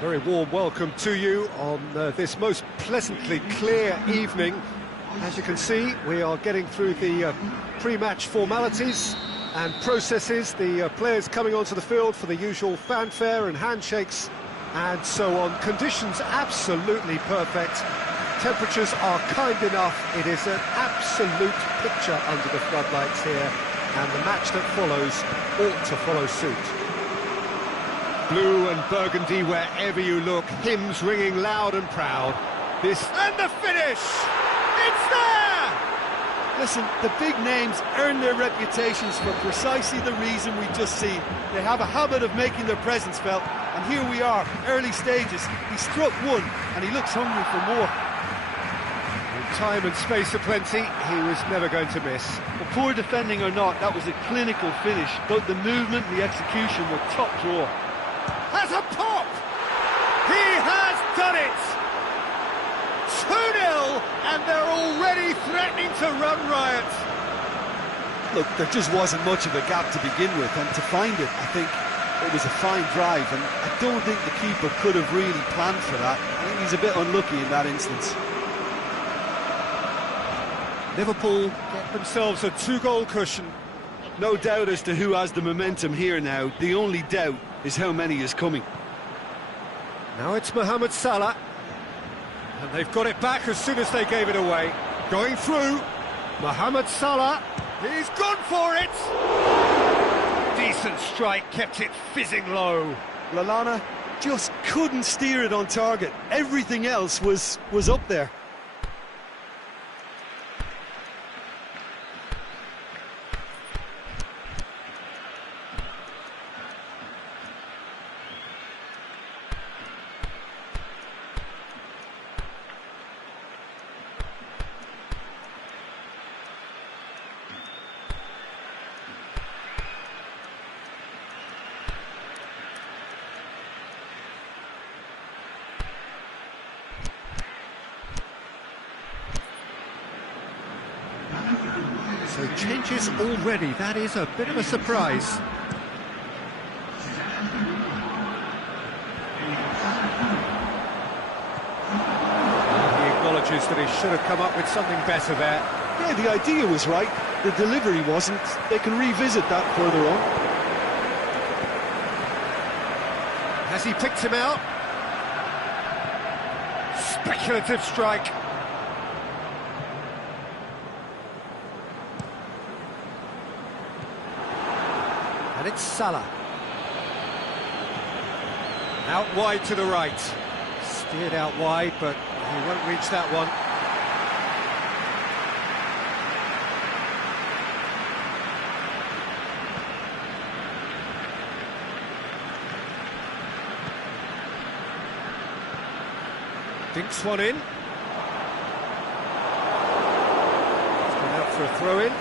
Very warm welcome to you on this most pleasantly clear evening. As you can see, we are getting through the pre-match formalities and processes, the players coming onto the field for the usual fanfare and handshakes and so on. Conditions absolutely perfect. Temperatures are kind enough. It is an absolute picture under the floodlights here, and the match that follows ought to follow suit. Blue and burgundy wherever you look, hymns ringing loud and proud. And the finish! It's there! Listen, the big names earn their reputations for precisely the reason we just seen. They have a habit of making their presence felt, and here we are, early stages. He struck one, and he looks hungry for more. With time and space aplenty, he was never going to miss. Well, poor defending or not, that was a clinical finish. Both the movement and the execution were top drawer. Has a pop! He has done it! 2-0, and they're already threatening to run riot. Look, there just wasn't much of a gap to begin with, and to find it, I think it was a fine drive, and I don't think the keeper could have really planned for that. I think he's a bit unlucky in that instance. Liverpool get themselves a 2-goal cushion. No doubt as to who has the momentum here now. The only doubt is how many is coming. Now it's Mohamed Salah. And they've got it back as soon as they gave it away. Going through. Mohamed Salah. He's gone for it. Decent strike, kept it fizzing low. Lallana just couldn't steer it on target. Everything else was up there. So changes already, that is a bit of a surprise. He acknowledges that he should have come up with something better there. Yeah, the idea was right, the delivery wasn't. They can revisit that further on. Has he picked him out? Speculative strike. And it's Salah. Out wide to the right. Steered out wide, but he won't reach that one. Dinks one in. He's gone out for a throw-in.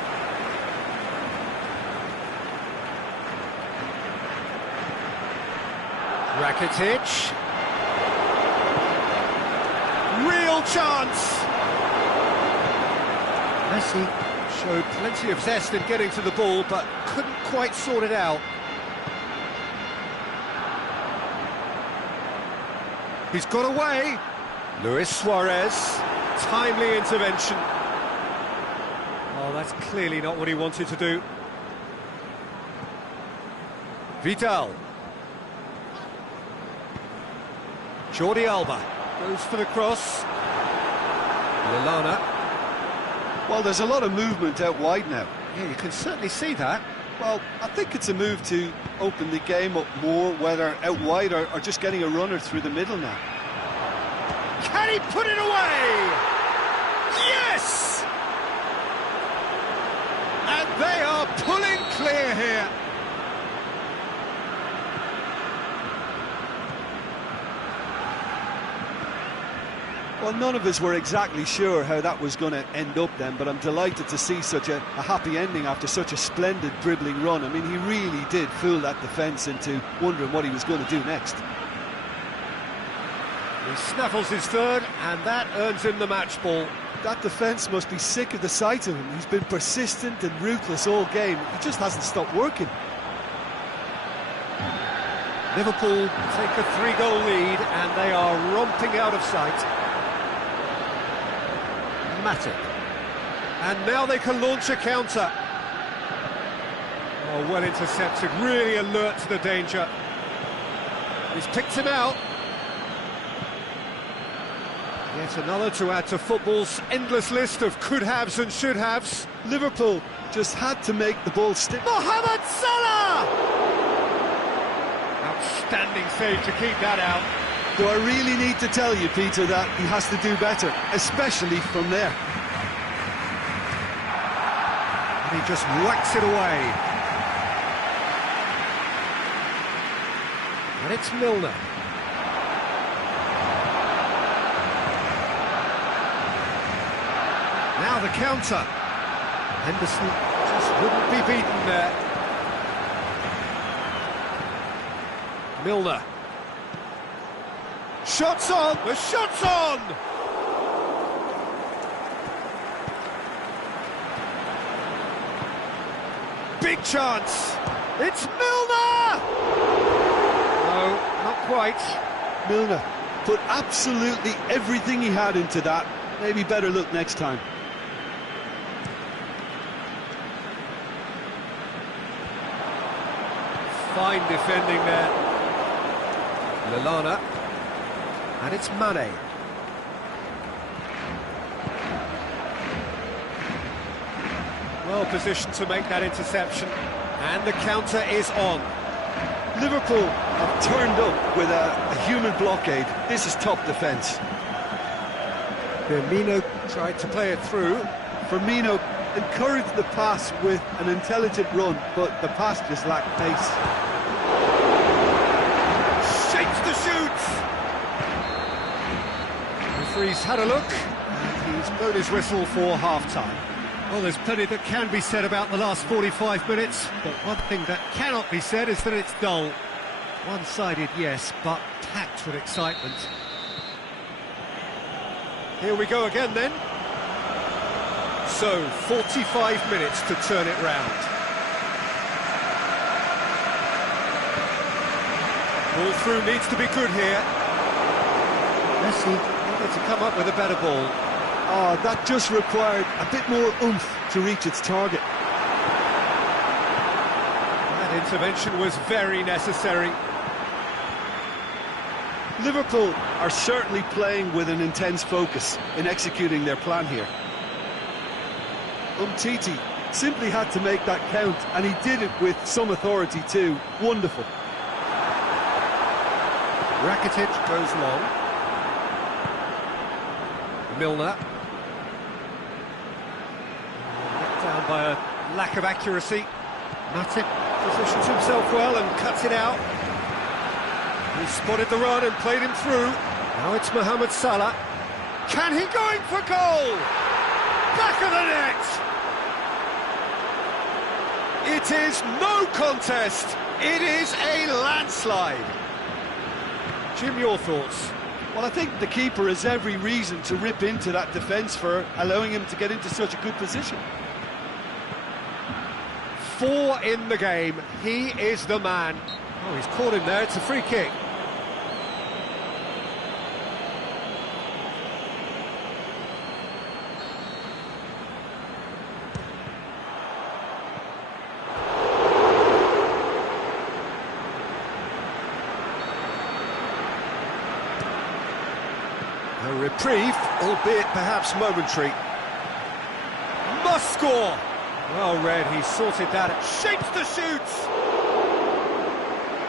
Rakitic. Real chance! Messi showed plenty of zest in getting to the ball, but couldn't quite sort it out. He's got away. Luis Suarez. Timely intervention. Oh, that's clearly not what he wanted to do. Vidal. Jordi Alba goes for the cross. Lallana. Well, there's a lot of movement out wide now. Yeah, you can certainly see that. Well, I think it's a move to open the game up more, whether out wide or just getting a runner through the middle now. Can he put it away? Yes! And they are pulling clear here. Well, none of us were exactly sure how that was going to end up then, but I'm delighted to see such a happy ending after such a splendid dribbling run. I mean, he really did fool that defence into wondering what he was going to do next. He snaffles his third, and that earns him the match ball. That defence must be sick of the sight of him. He's been persistent and ruthless all game. He just hasn't stopped working. Liverpool take a 3-goal lead and they are romping out of sight. Matip. And now they can launch a counter. Oh, well intercepted, really alert to the danger. He's picked him out. Yet another to add to football's endless list of could-haves and should-haves. Liverpool just had to make the ball stick. Mohamed Salah! Outstanding save to keep that out. Do I really need to tell you, Peter, that he has to do better, especially from there? And he just whacks it away. And it's Milner. Now the counter. Henderson just wouldn't be beaten there. Milner. Shots on! The shot's on! Big chance! It's Milner! No, not quite. Milner put absolutely everything he had into that. Maybe better look next time. Fine defending there. Lallana. And it's Mane. Well positioned to make that interception. And the counter is on. Liverpool have turned up with a human blockade. This is top defence. Firmino tried to play it through. Firmino encouraged the pass with an intelligent run, but the pass just lacked pace. Shapes the shoot! The referee's had a look, and he's blown his whistle for half-time. Well, there's plenty that can be said about the last 45 minutes, but one thing that cannot be said is that it's dull. One-sided, yes, but packed with excitement. Here we go again, then. So, 45 minutes to turn it round. Ball through needs to be good here. Messi needed to come up with a better ball. Oh, that just required a bit more oomph to reach its target. That intervention was very necessary. Liverpool are certainly playing with an intense focus in executing their plan here. Umtiti simply had to make that count, and he did it with some authority too. Wonderful. Rakitic goes long. Milner. Let down by a lack of accuracy. Matip positions himself well and cuts it out. He spotted the run and played him through. Now it's Mohamed Salah. Can he go in for goal? Back of the net! It is no contest. It is a landslide. Jim, your thoughts? Well, I think the keeper has every reason to rip into that defence for allowing him to get into such a good position. 4 in the game. He is the man. Oh, he's caught him there. It's a free kick. A reprieve, albeit perhaps momentary. Must score! Well read, he sorted that. Shapes the shoots!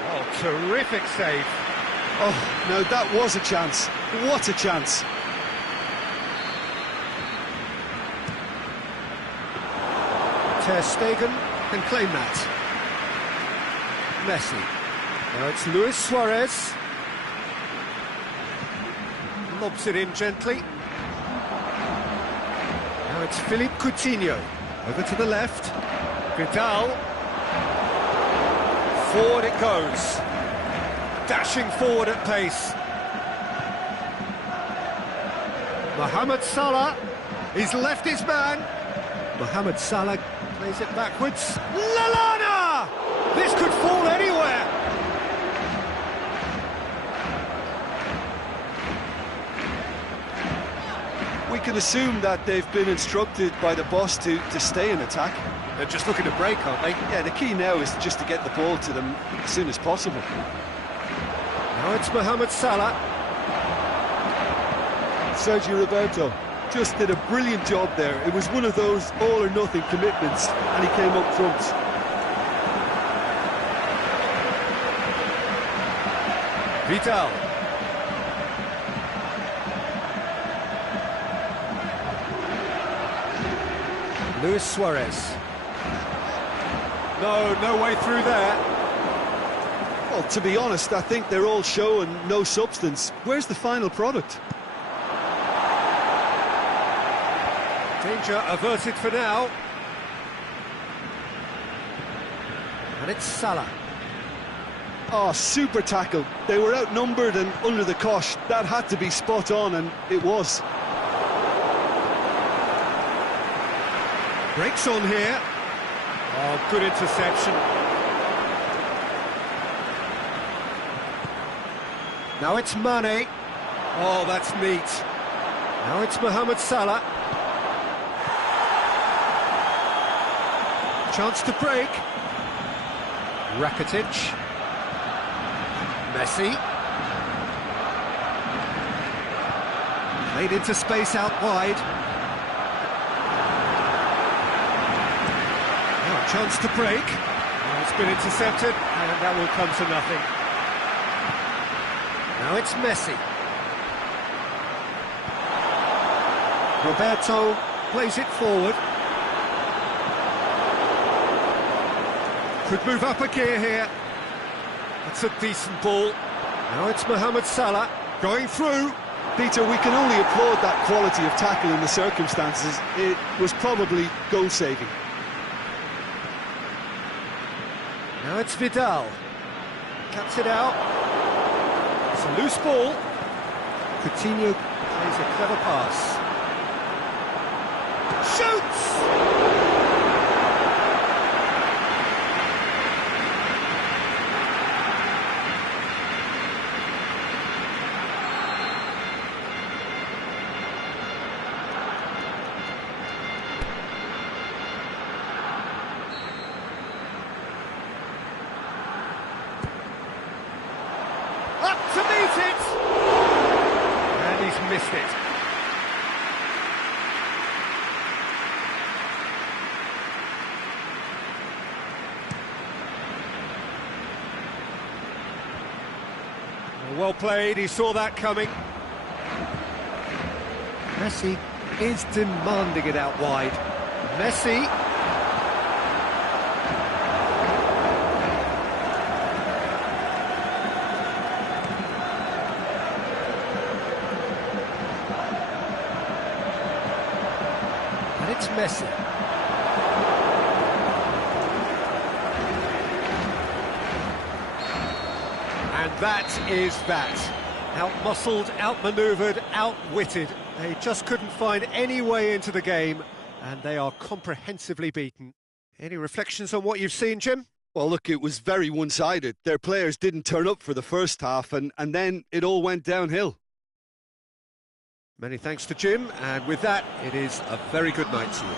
Oh, terrific save. Oh, no, that was a chance. What a chance. Ter Stegen can claim that. Messi. Now it's Luis Suarez. Lobs it in gently. Now it's Philippe Coutinho. Over to the left. Vidal. Forward it goes. Dashing forward at pace. Mohamed Salah. He's left his man. Mohamed Salah plays it backwards. Lallana! This could fall anywhere. can assume that they've been instructed by the boss to stay in attack. They're just looking to break, aren't they? Yeah, the key now is just to get the ball to them as soon as possible. Now it's Mohamed Salah. Sergio Roberto just did a brilliant job there. It was one of those all-or-nothing commitments, and he came up front. Vidal. Luis Suarez. No way through there. Well, to be honest, I think they're all show and no substance. Where's the final product? Danger averted for now. And it's Salah. Oh, super tackle. They were outnumbered and under the cosh. That had to be spot on, and it was. Breaks on here. Oh, good interception. Now it's Mane. Oh, that's neat. Now it's Mohamed Salah. Chance to break. Rakitic. Messi. Played into space out wide. Now a chance to break. Oh, it's been intercepted, and that will come to nothing. Now it's Messi. Roberto plays it forward. Could move up a gear here. That's a decent ball. Now it's Mohamed Salah going through. Peter, we can only applaud that quality of tackle in the circumstances. It was probably goal-saving. Now it's Vidal. Cuts it out. It's a loose ball. Coutinho plays a clever pass. Shoots! Up to meet it! And he's missed it. Well played, he saw that coming. Messi is demanding it out wide. Messi. And it's Messi. And that is that. Out-muscled, out-manoeuvred, outwitted. They just couldn't find any way into the game, and they are comprehensively beaten. Any reflections on what you've seen, Jim? Well, look, it was very one-sided. Their players didn't turn up for the first half, and then it all went downhill. Many thanks to Jim, and with that, it is a very good night to you.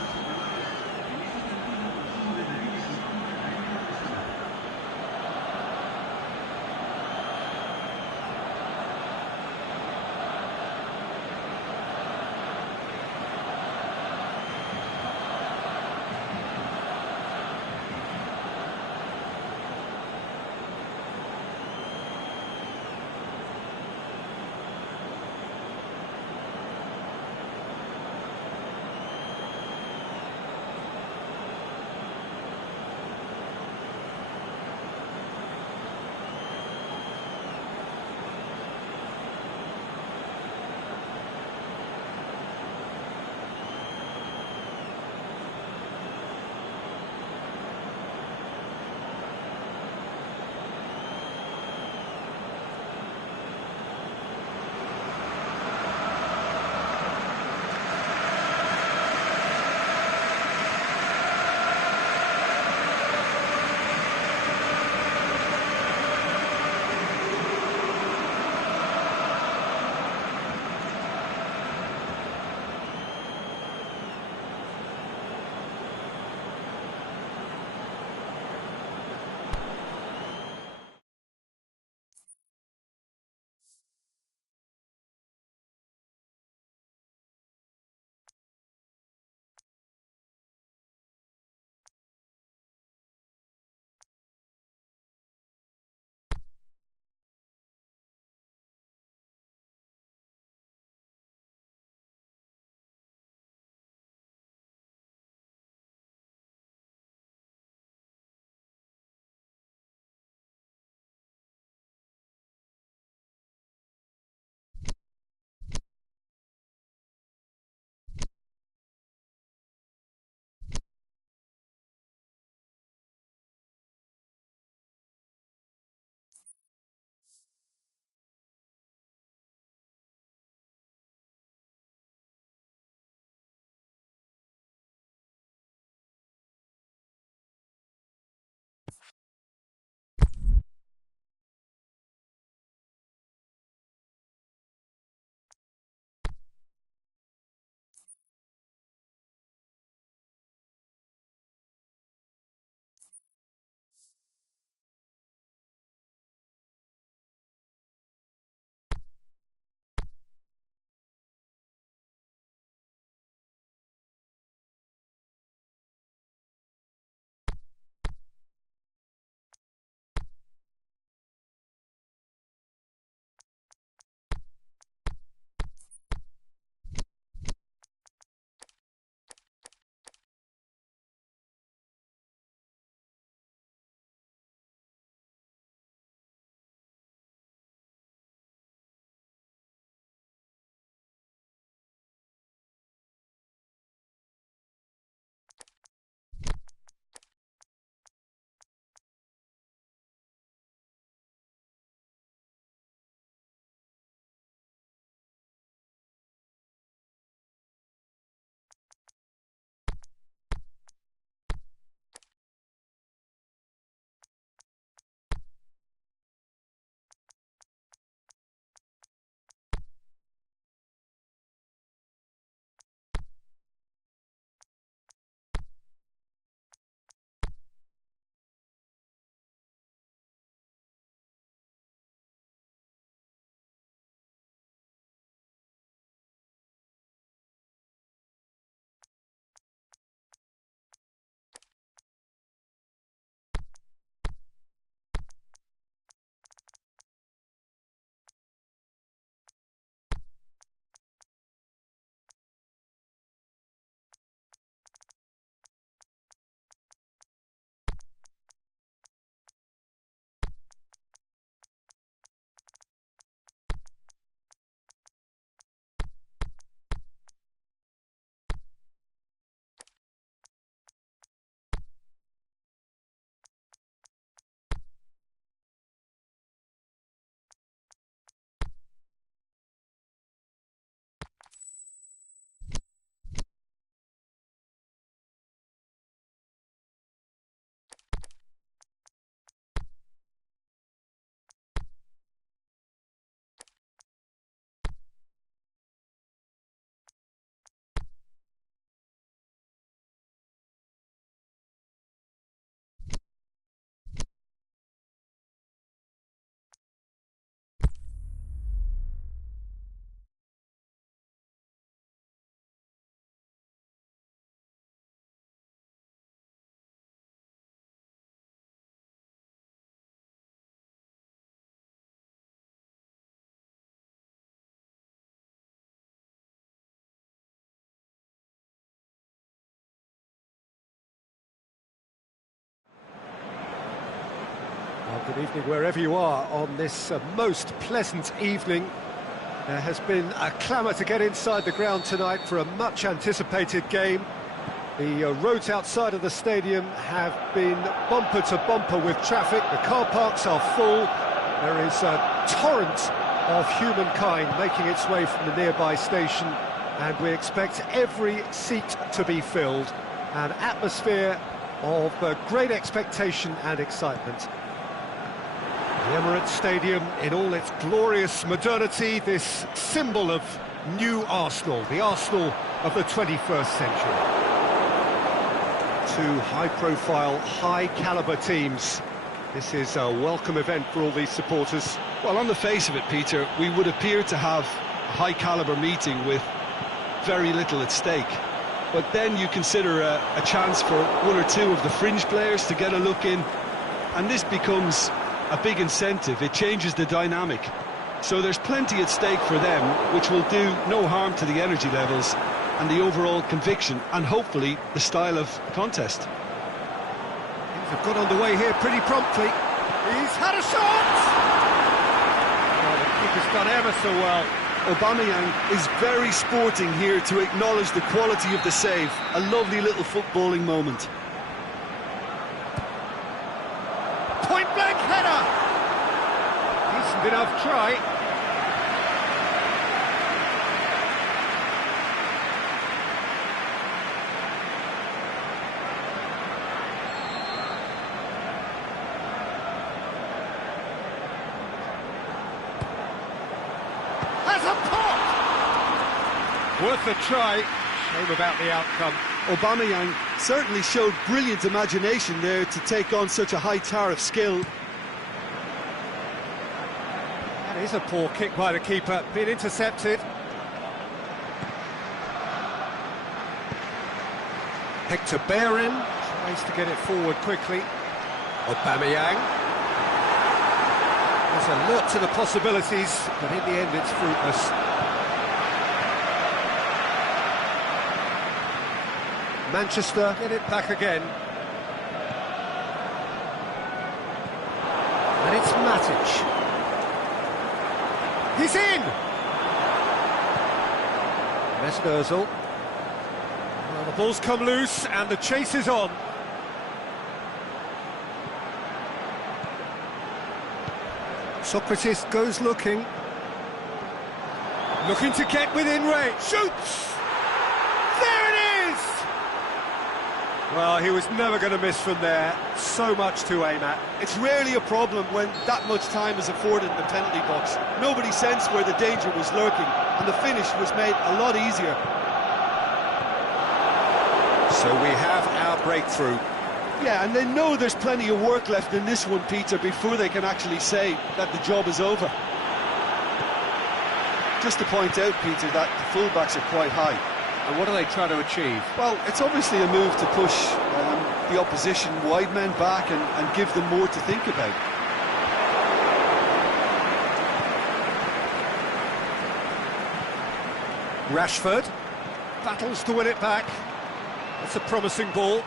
Good evening wherever you are on this most pleasant evening. There has been a clamour to get inside the ground tonight for a much anticipated game. The roads outside of the stadium have been bumper to bumper with traffic. The car parks are full. There is a torrent of humankind making its way from the nearby station, and we expect every seat to be filled. An atmosphere of great expectation and excitement. The Emirates Stadium in all its glorious modernity, this symbol of new Arsenal, the Arsenal of the 21st century. Two high-profile, high-caliber teams. This is a welcome event for all these supporters. Well, on the face of it, Peter, we would appear to have a high-caliber meeting with very little at stake. But then you consider a chance for one or two of the fringe players to get a look in, and this becomes a big incentive. It changes the dynamic. So there's plenty at stake for them, which will do no harm to the energy levels and the overall conviction, and hopefully the style of contest. Things have got underway here pretty promptly. He's had a shot! Oh, the keeper's done ever so well. Aubameyang is very sporting here to acknowledge the quality of the save. A lovely little footballing moment. Point-blank header! Decent enough try. Has a pop! Worth a try. Shame about the outcome. Aubameyang certainly showed brilliant imagination there to take on such a high tower of skill. That is a poor kick by the keeper, been intercepted. Hector Bellerin tries to get it forward quickly. Aubameyang. There's a lot to the possibilities, but in the end it's fruitless. Manchester get it back again. And it's Matic. He's in! Mesut Ozil. Well, the ball's come loose and the chase is on. Socrates goes looking. Looking to get within range. Shoots! There it is! Well, he was never going to miss from there. So much to aim at. It's rarely a problem when that much time is afforded in the penalty box. Nobody sensed where the danger was lurking, and the finish was made a lot easier. So we have our breakthrough. Yeah, and they know there's plenty of work left in this one, Peter, before they can actually say that the job is over. Just to point out, Peter, that the fullbacks are quite high. And what are they trying to achieve? Well, it's obviously a move to push the opposition wide men back and give them more to think about. Rashford battles to win it back. That's a promising ball.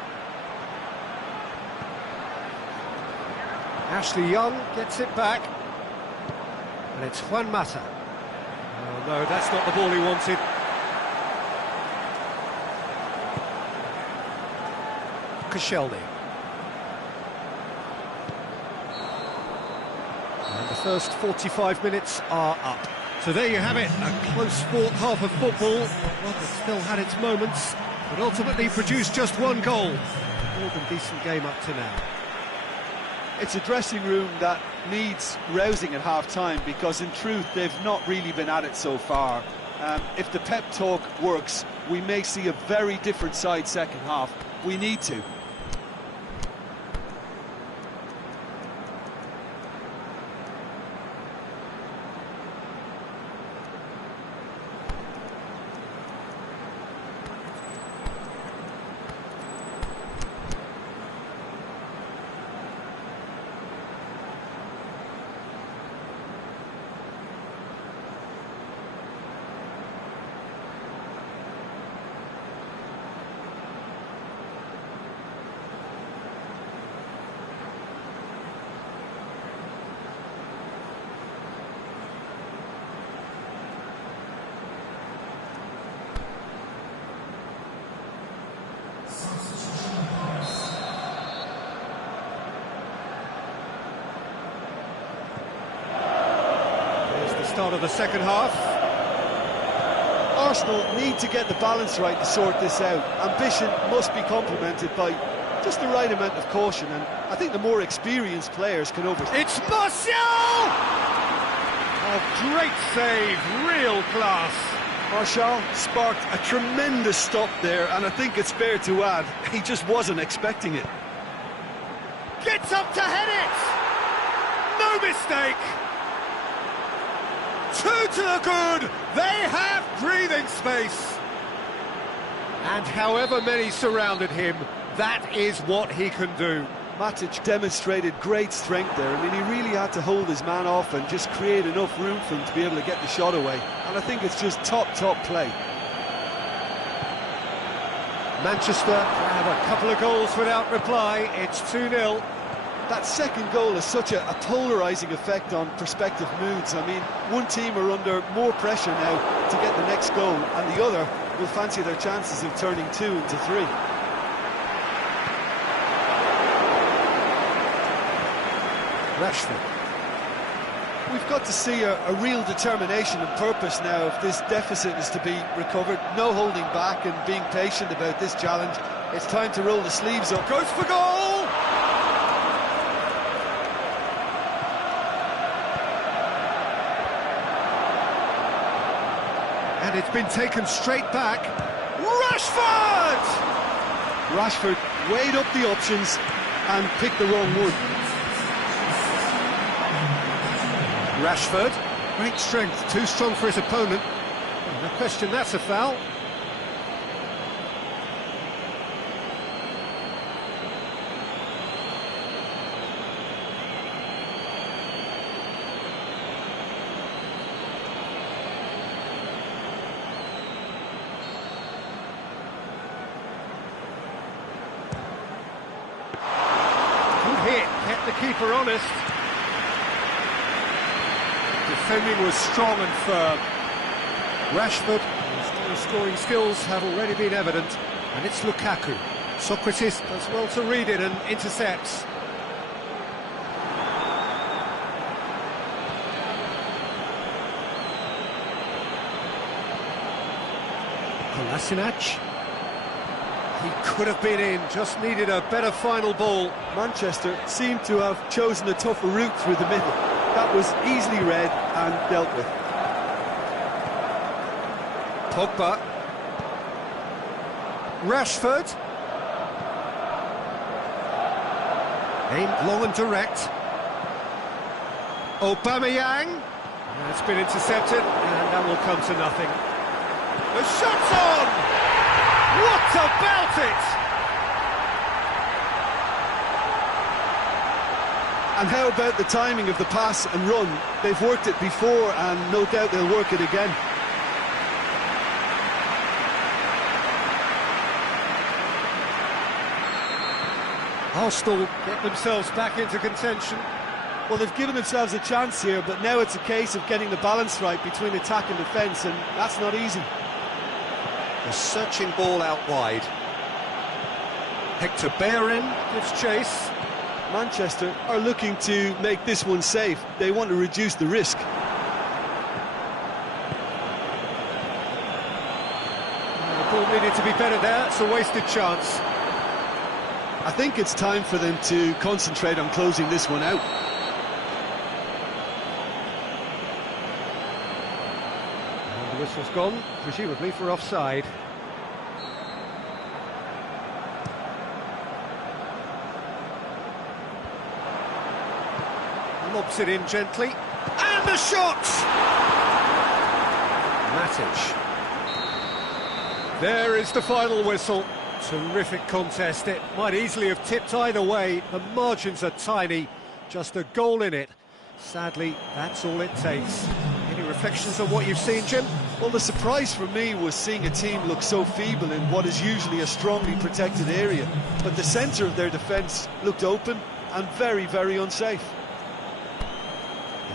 Ashley Young gets it back. And it's Juan Mata. Oh no, that's not the ball he wanted. Koscielny. And the first 45 minutes are up. So there you have it, a close fought half of football, one that still had its moments, but ultimately produced just one goal. More than decent game up to now. It's a dressing room that needs rousing at half-time, because in truth they've not really been at it so far. If the pep talk works, we may see a very different side second half. We need to. start of the second half. Arsenal need to get the balance right to sort this out. Ambition must be complemented by just the right amount of caution, and I think the more experienced players can overcome. It's Martial! A great save, real class. Martial sparked a tremendous stop there, and I think it's fair to add, he just wasn't expecting it. Gets up to head it! No mistake! Two to the good! They have breathing space! And however many surrounded him, that is what he can do. Matic demonstrated great strength there. I mean, he really had to hold his man off and just create enough room for him to be able to get the shot away. And I think it's just top play. Manchester have a couple of goals without reply. It's 2-0. That second goal has such a polarising effect on prospective moods. I mean, one team are under more pressure now to get the next goal, and the other will fancy their chances of turning 2 into 3. Rashford. We've got to see a real determination and purpose now if this deficit is to be recovered. No holding back and being patient about this challenge. It's time to roll the sleeves up. Goes for goal! And it's been taken straight back. Rashford! Rashford weighed up the options and picked the wrong one. Rashford, great strength, too strong for his opponent. No question, that's a foul. Good hit, kept the keeper honest. Defending was strong and firm. Rashford, his scoring skills have already been evident, and it's Lukaku. Sokratis does well to read it and intercepts. Kolasinac. He could have been in, just needed a better final ball. Manchester seemed to have chosen a tougher route through the middle. That was easily read and dealt with. Pogba. Rashford. Aimed long and direct. Aubameyang. That's been intercepted, and that will come to nothing. The shot's on! What about it? And how about the timing of the pass and run? They've worked it before, and no doubt they'll work it again. Arsenal get themselves back into contention. Well, they've given themselves a chance here, but now it's a case of getting the balance right between attack and defence, and that's not easy. The searching ball out wide. Hector Bellerin gives chase. Manchester are looking to make this one safe. They want to reduce the risk. The ball needed to be better there. It's a wasted chance. I think it's time for them to concentrate on closing this one out. And the whistle's gone, presumably for offside. Lobs it in gently, and the shot! Matic. There is the final whistle. Terrific contest. It might easily have tipped either way. The margins are tiny, just a goal in it. Sadly, that's all it takes. Any reflections on what you've seen, Jim? Well, the surprise for me was seeing a team look so feeble in what is usually a strongly protected area. But the centre of their defence looked open and very, very unsafe.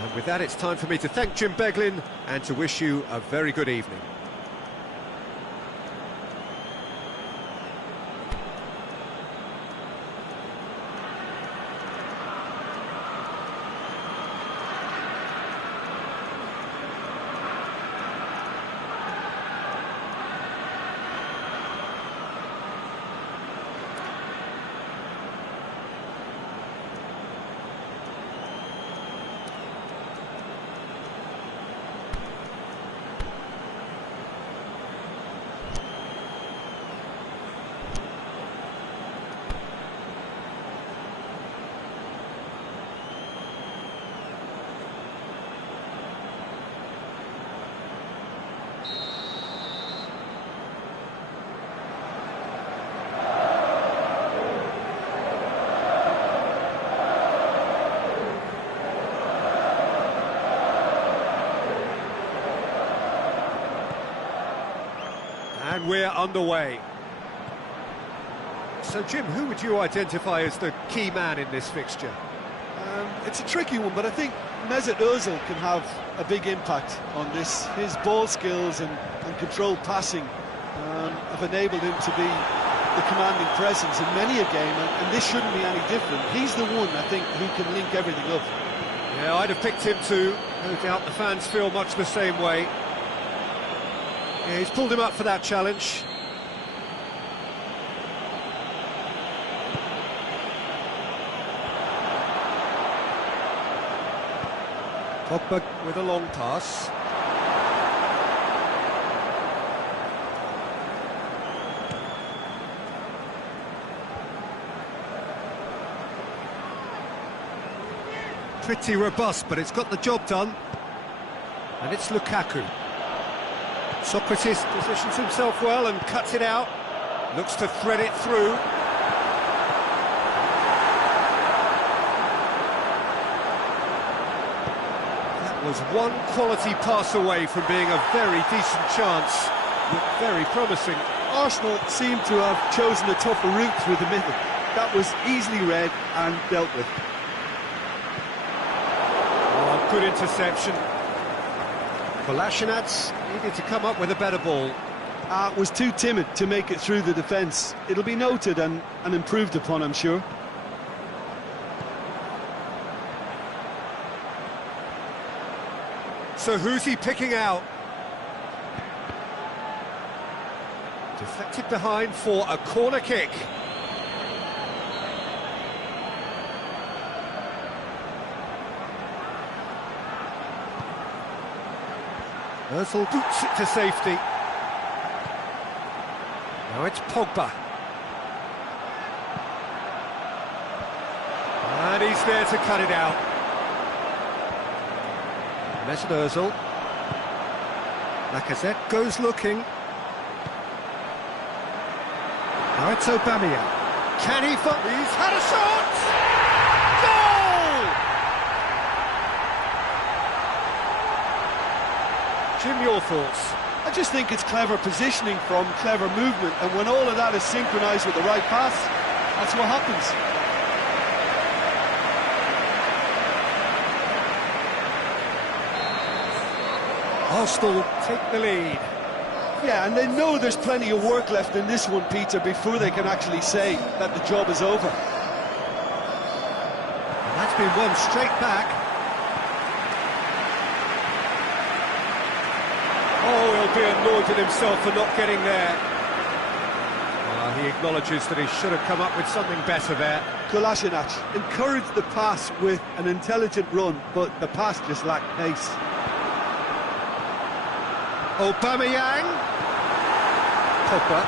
And with that, it's time for me to thank Jim Beglin and to wish you a very good evening. And we're underway. So, Jim, who would you identify as the key man in this fixture? It's a tricky one, but I think Mesut Ozil can have a big impact on this. His ball skills and controlled passing have enabled him to be the commanding presence in many a game, and this shouldn't be any different. He's the one, I think, who can link everything up. Yeah, I'd have picked him too. No doubt the fans feel much the same way. Yeah, he's pulled him up for that challenge. Pogba with a long pass. Pretty robust, but it's got the job done. And it's Lukaku. Socrates positions himself well and cuts it out. Looks to thread it through. That was one quality pass away from being a very decent chance. Looked very promising. Arsenal seem to have chosen a tougher route through the middle. That was easily read and dealt with. Oh, good interception. Kolasinac needed to come up with a better ball. Was too timid to make it through the defence. It'll be noted and improved upon, I'm sure. So who's he picking out? Deflected behind for a corner kick. Ozil boots it to safety. Now it's Pogba. And he's there to cut it out. Mesut Ozil. Lacazette goes looking. Now it's Aubameyang. Can he find? He's had a shot! Goal! Jim, your thoughts? I just think it's clever positioning from clever movement, and when all of that is synchronised with the right pass, that's what happens. Arsenal take the lead. Yeah, and they know there's plenty of work left in this one, Peter, before they can actually say that the job is over. And that's been won straight back. Oh, he'll be annoyed at himself for not getting there. He acknowledges that he should have come up with something better there. Kolasinac encouraged the pass with an intelligent run, but the pass just lacked pace. Aubameyang. Pogba.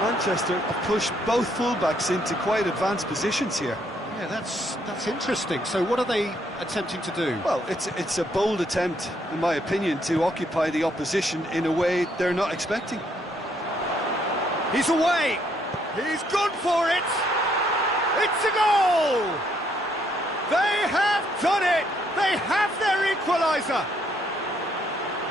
Manchester have pushed both fullbacks into quite advanced positions here. Yeah, that's interesting. So what are they attempting to do? Well, it's a bold attempt, in my opinion, to occupy the opposition in a way they're not expecting. He's away! He's gone for it! It's a goal! They have done it! They have their equaliser!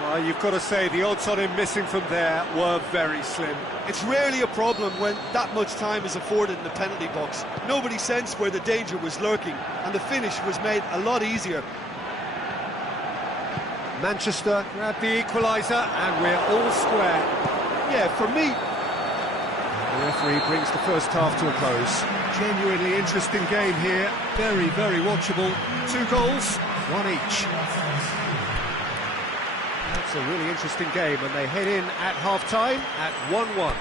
Well, you've got to say, the odds on him missing from there were very slim. It's rarely a problem when that much time is afforded in the penalty box. Nobody sensed where the danger was lurking, and the finish was made a lot easier. Manchester grabbed the equaliser, and we're all square. Yeah, for me... The referee brings the first half to a close. Genuinely interesting game here. Very, very watchable. 2 goals, 1 each. It's a really interesting game, and they head in at half-time at 1-1.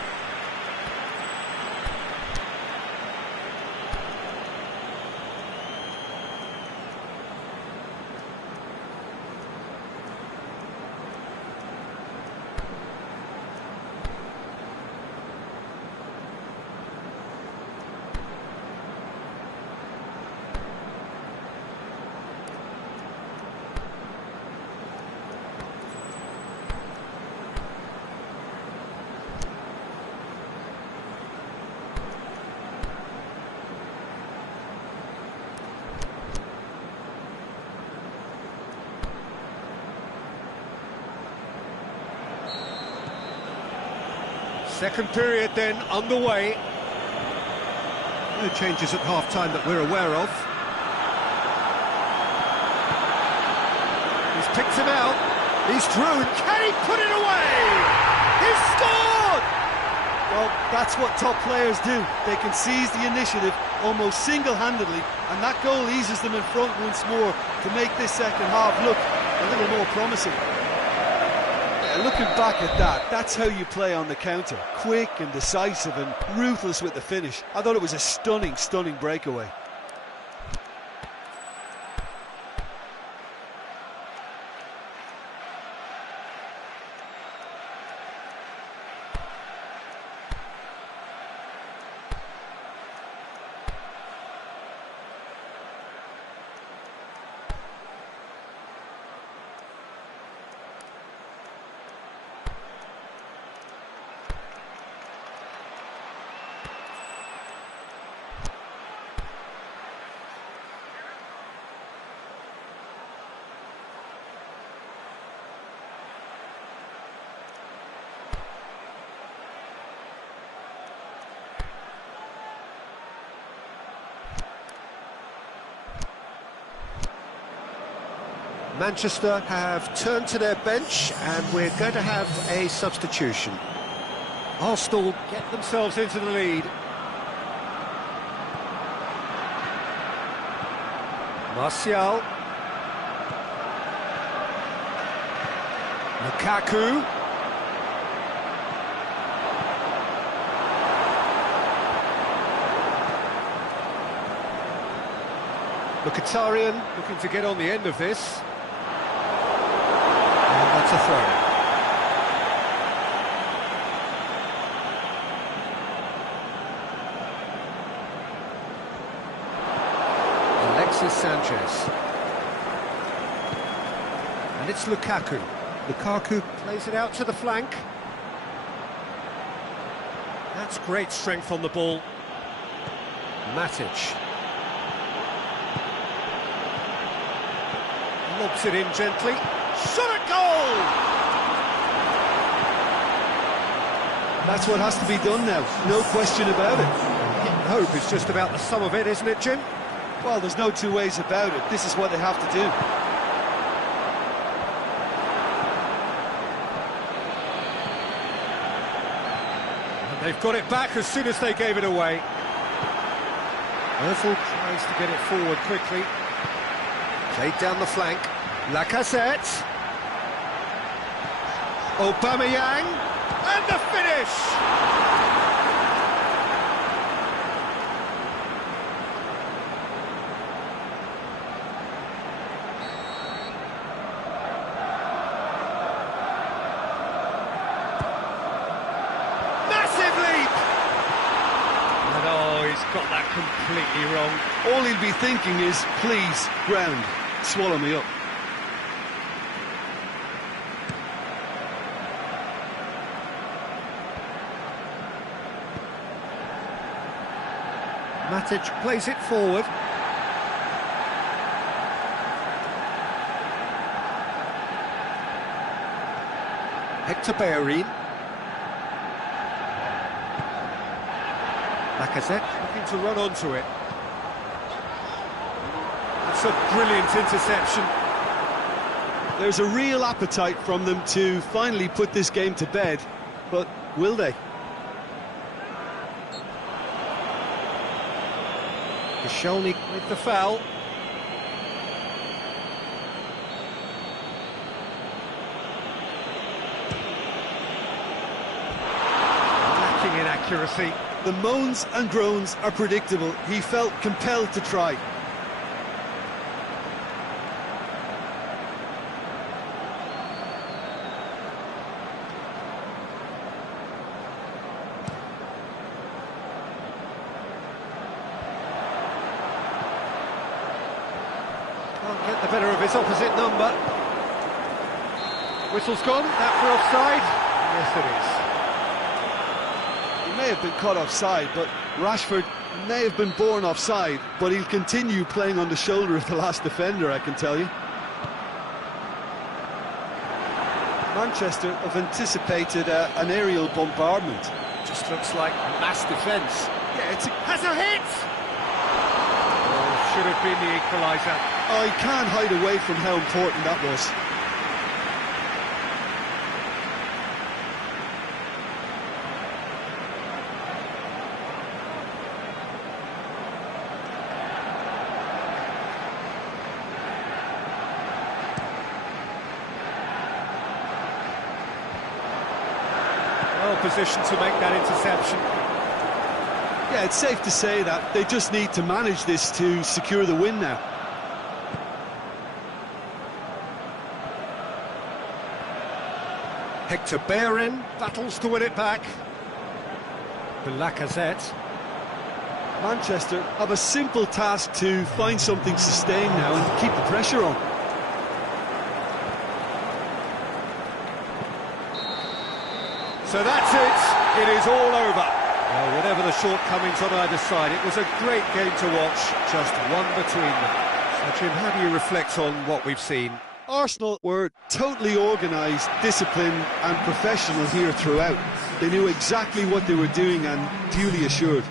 Second period then underway. No changes at half-time that we're aware of. He's picked him out. He's through. Can he put it away? He's scored! Well, that's what top players do. They can seize the initiative almost single-handedly, and that goal eases them in front once more to make this second half look a little more promising. Yeah, looking back at that, that's how you play on the counter. Quick and decisive and ruthless with the finish. I thought it was a stunning, stunning breakaway. Manchester have turned to their bench and we're going to have a substitution. Arsenal get themselves into the lead. Martial. Lukaku. Mkhitaryan looking to get on the end of this. That's a throw. Alexis Sanchez. And it's Lukaku. Lukaku plays it out to the flank. That's great strength on the ball. Matic. Lobs it in gently. Shot at goal! That's what has to be done now, no question about it. Hope is just about the sum of it, isn't it, Jim? Well, there's no two ways about it. This is what they have to do. And they've got it back as soon as they gave it away. Ozil tries to get it forward quickly. Played down the flank. Lacazette. Aubameyang, and the finish! Massive leap! And oh, he's got that completely wrong. All he'll be thinking is, please, ground, swallow me up. Matic plays it forward. Hector Bellerin. Lacazette looking to run onto it. It's a brilliant interception. There's a real appetite from them to finally put this game to bed, but will they? Koscielny with the foul. Lacking in accuracy. The moans and groans are predictable. He felt compelled to try. Can't get the better of his opposite number. Whistle's gone, that for offside? Yes, it is. He may have been caught offside, but Rashford may have been born offside, but he'll continue playing on the shoulder of the last defender, I can tell you. Manchester have anticipated an aerial bombardment. Just looks like mass defence. Yeah, Has a hit! Oh, should have been the equaliser. I can't hide away from how important that was. Well positioned to make that interception. Yeah, it's safe to say that they just need to manage this to secure the win now. Hector Bellerin battles to win it back. The Lacazette. Manchester have a simple task to find something sustained now and keep the pressure on. So that's it. It is all over. Well, whatever the shortcomings on either side, it was a great game to watch, just one between them. So, Jim, how do you reflect on what we've seen? Arsenal were totally organised, disciplined and professional here throughout. They knew exactly what they were doing and duly assured.